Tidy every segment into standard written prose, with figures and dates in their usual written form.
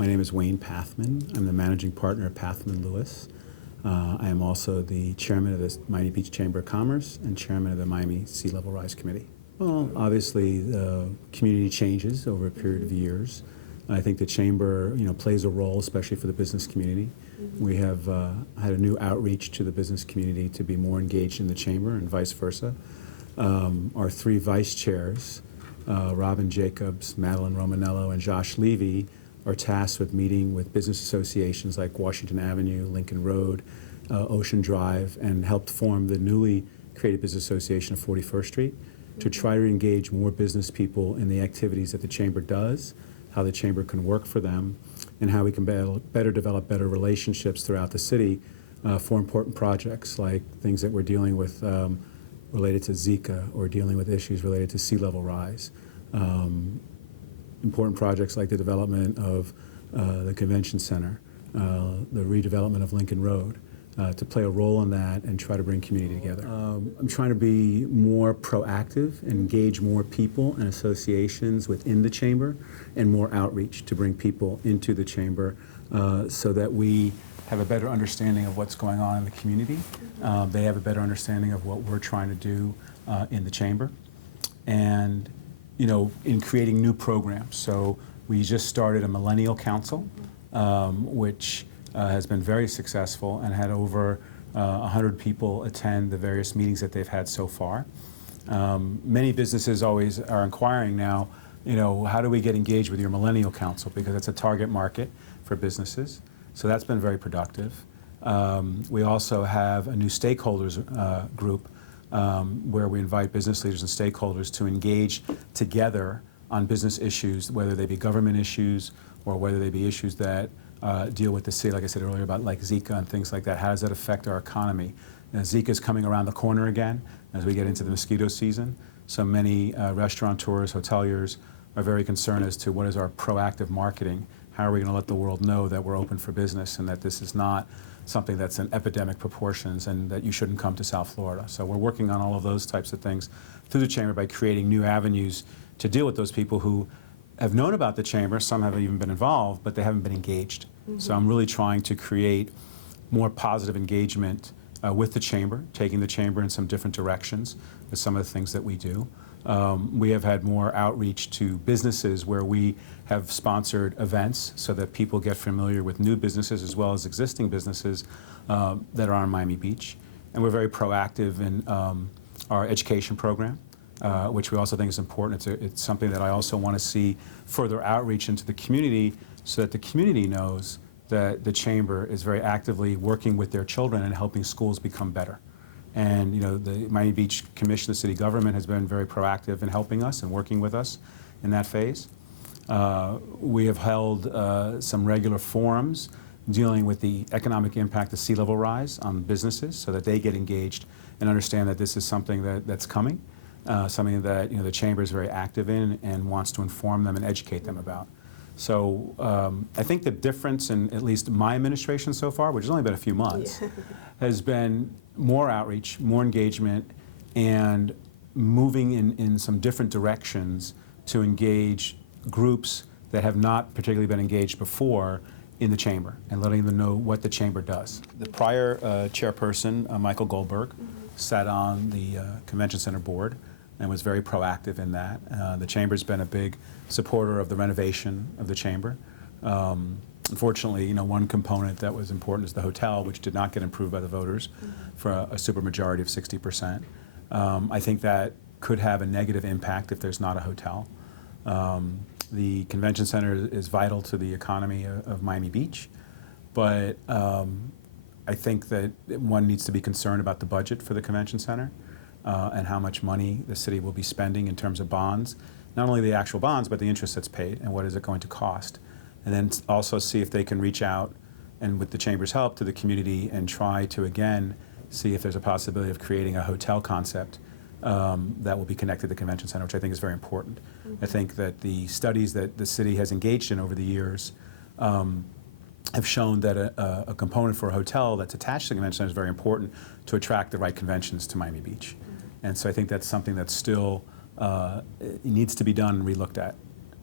My name is Wayne Pathman. I'm the managing partner at Pathman Lewis. I am also the chairman of the Miami Beach Chamber of Commerce and chairman of the Miami Sea Level Rise Committee. Well, obviously, the community changes over a period of years. I think the chamber, plays a role, especially for the business community. We have had a new outreach to the business community to be more engaged in the chamber and vice versa. Our three vice chairs, Robin Jacobs, Madeline Romanello, and Josh Levy, are tasked with meeting with business associations like Washington Avenue, Lincoln Road, Ocean Drive, and helped form the newly created Business Association of 41st Street to try to engage more business people in the activities that the chamber does, how the chamber can work for them, and how we can better develop better relationships throughout the city for important projects like things that we're dealing with related to Zika or dealing with issues related to sea level rise. Important projects like the development of the convention center, the redevelopment of Lincoln Road, to play a role in that and try to bring community together. I'm trying to be more proactive and engage more people and associations within the chamber and more outreach to bring people into the chamber so that we have a better understanding of what's going on in the community. They have a better understanding of what we're trying to do in the chamber. And in creating new programs. So we just started a Millennial Council, which has been very successful and had over 100 people attend the various meetings that they've had so far. Many businesses always are inquiring now, how do we get engaged with your Millennial Council? Because it's a target market for businesses. So that's been very productive. We also have a new stakeholders group where we invite business leaders and stakeholders to engage together on business issues, whether they be government issues or whether they be issues that deal with the city, like I said earlier, about like Zika and things like that. How does that affect our economy? Zika is coming around the corner again as we get into the mosquito season. So many restaurateurs, hoteliers are very concerned as to what is our proactive marketing. How are we going to let the world know that we're open for business and that this is not something that's in epidemic proportions and that you shouldn't come to South Florida. So we're working on all of those types of things through the chamber by creating new avenues to deal with those people who have known about the chamber. Some have even been involved, but they haven't been engaged. So I'm really trying to create more positive engagement with the chamber, taking the chamber in some different directions with some of the things that we do. We have had more outreach to businesses where we have sponsored events so that people get familiar with new businesses as well as existing businesses that are on Miami Beach. And we're very proactive in our education program, which we also think is important. It's something that I also want to see further outreach into the community so that the community knows that the chamber is very actively working with their children and helping schools become better. And the Miami Beach Commission, the city government, has been very proactive in helping us and working with us in that phase. We have held some regular forums dealing with the economic impact of sea level rise on businesses so that they get engaged and understand that this is something that's coming, something that the chamber is very active in and wants to inform them and educate them about. So I think the difference in at least my administration so far, which has only been a few months, has been more outreach, more engagement, and moving in some different directions to engage groups that have not particularly been engaged before in the chamber and letting them know what the chamber does. The prior chairperson, Michael Goldberg, sat on the Convention Center board and was very proactive in that. The chamber's been a big supporter of the renovation of the chamber. Unfortunately, one component that was important is the hotel, which did not get improved by the voters for a supermajority of 60%. I think that could have a negative impact if there's not a hotel. The convention center is vital to the economy of Miami Beach, but I think that one needs to be concerned about the budget for the convention center and how much money the city will be spending in terms of bonds, not only the actual bonds, but the interest that's paid and what is it going to cost. And then also see if they can reach out and with the chamber's help to the community and try to again see if there's a possibility of creating a hotel concept that will be connected to the convention center, which I think is very important. I think that the studies that the city has engaged in over the years have shown that a component for a hotel that's attached to the convention center is very important to attract the right conventions to Miami Beach. And so I think that's something that still needs to be done and relooked at.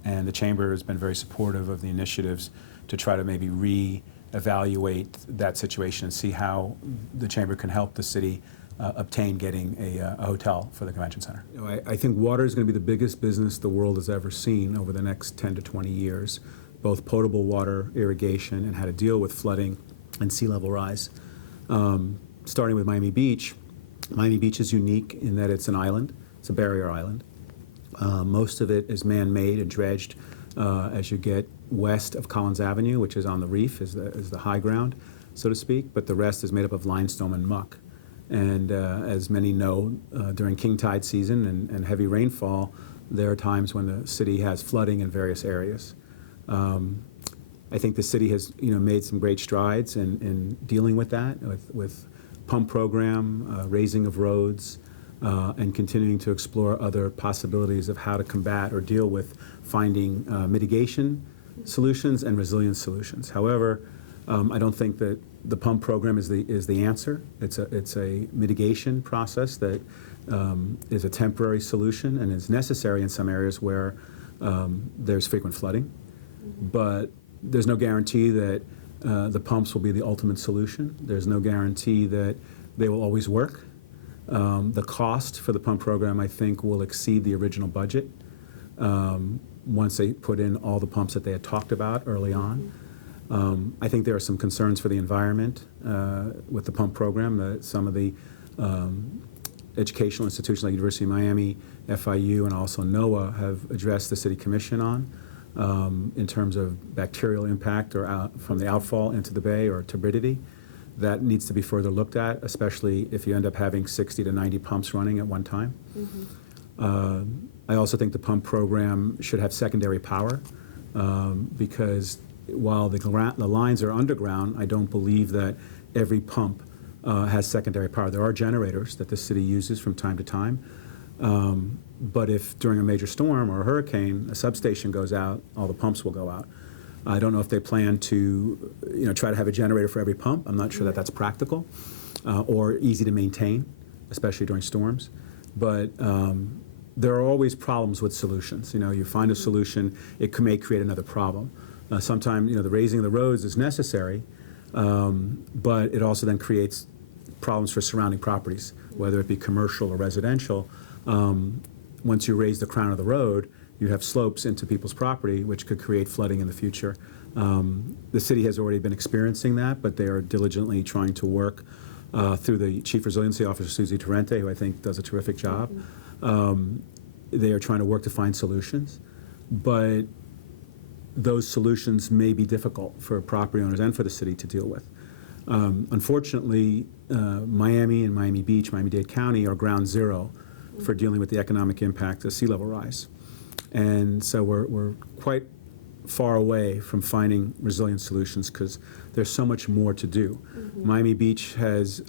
and the Chamber has been very supportive of the initiatives to try to maybe re-evaluate that situation and see how the Chamber can help the city obtain getting a hotel for the convention center. You know, I think water is going to be the biggest business the world has ever seen over the next 10 to 20 years, both potable water, irrigation, and how to deal with flooding and sea level rise. Starting with Miami Beach is unique in that it's an island. It's a barrier island. Most of it is man-made and dredged as you get west of Collins Avenue, which is on the reef, is the high ground, so to speak, but the rest is made up of limestone and muck. And as many know, during king tide season and heavy rainfall, there are times when the city has flooding in various areas. I think the city has made some great strides in dealing with that, with pump program, raising of roads, and continuing to explore other possibilities of how to combat or deal with finding mitigation solutions and resilience solutions. However, I don't think that the pump program is the answer. It's a mitigation process that is a temporary solution and is necessary in some areas where there's frequent flooding. But there's no guarantee that the pumps will be the ultimate solution. There's no guarantee that they will always work. The cost for the pump program, I think, will exceed the original budget once they put in all the pumps that they had talked about early on. I think there are some concerns for the environment with the pump program that some of the educational institutions like University of Miami, FIU, and also NOAA have addressed the City Commission on in terms of bacterial impact or from the outfall into the bay or turbidity. That needs to be further looked at, especially if you end up having 60 to 90 pumps running at one time. I also think the pump program should have secondary power because while the lines are underground, I don't believe that every pump has secondary power. There are generators that the city uses from time to time, but if during a major storm or a hurricane, a substation goes out, all the pumps will go out. I don't know if they plan to try to have a generator for every pump. I'm not sure that that's practical or easy to maintain, especially during storms. But there are always problems with solutions. You find a solution, it may create another problem. Sometimes the raising of the roads is necessary, but it also then creates problems for surrounding properties, whether it be commercial or residential. Once you raise the crown of the road, you have slopes into people's property, which could create flooding in the future. The city has already been experiencing that, but they are diligently trying to work through the Chief Resiliency Officer, Susie Torrente, who I think does a terrific job. They are trying to work to find solutions, but those solutions may be difficult for property owners and for the city to deal with. Unfortunately, Miami and Miami Beach, Miami-Dade County are ground zero for dealing with the economic impact of sea level rise. And so we're quite far away from finding resilient solutions because there's so much more to do. Miami Beach has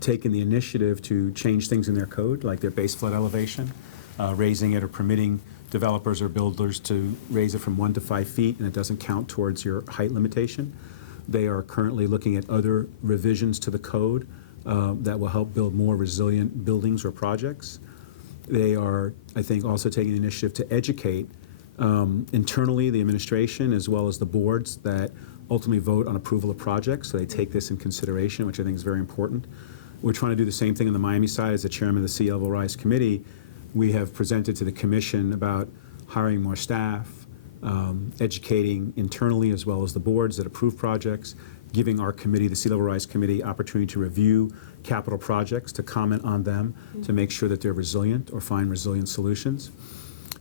taken the initiative to change things in their code, like their base flood elevation, raising it or permitting developers or builders to raise it from 1 to 5 feet, and it doesn't count towards your height limitation. They are currently looking at other revisions to the code that will help build more resilient buildings or projects. They are, I think, also taking the initiative to educate internally the administration as well as the boards that ultimately vote on approval of projects, so they take this in consideration, which I think is very important. We're trying to do the same thing on the Miami side. As the chairman of the Sea Level Rise Committee, we have presented to the commission about hiring more staff, educating internally as well as the boards that approve projects, giving our committee, the Sea Level Rise Committee, opportunity to review capital projects, to comment on them, to make sure that they're resilient or find resilient solutions.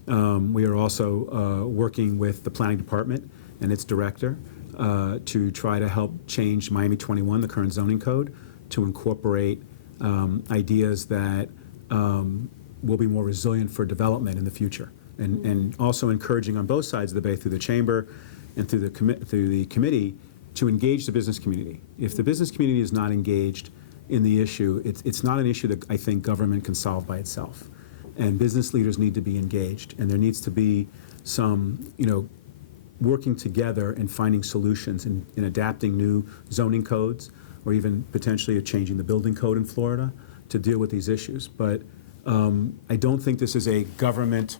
We are also working with the planning department and its director to try to help change Miami 21, the current zoning code, to incorporate ideas that will be more resilient for development in the future. And also encouraging on both sides of the bay, through the chamber and through the committee, to engage the business community. If the business community is not engaged in the issue, it's not an issue that I think government can solve by itself. And business leaders need to be engaged, and there needs to be some, working together and finding solutions in adapting new zoning codes, or even potentially changing the building code in Florida to deal with these issues. But I don't think this is a government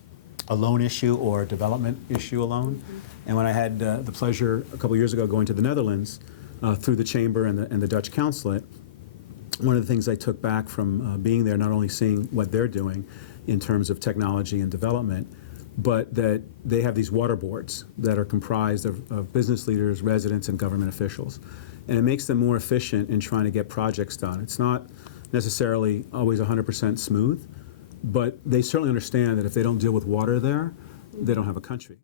a loan issue or a development issue alone. And when I had the pleasure a couple years ago going to the Netherlands through the Chamber and the Dutch Consulate, one of the things I took back from being there, not only seeing what they're doing in terms of technology and development, but that they have these water boards that are comprised of business leaders, residents, and government officials. And it makes them more efficient in trying to get projects done. It's not necessarily always 100% smooth, but they certainly understand that if they don't deal with water there, they don't have a country.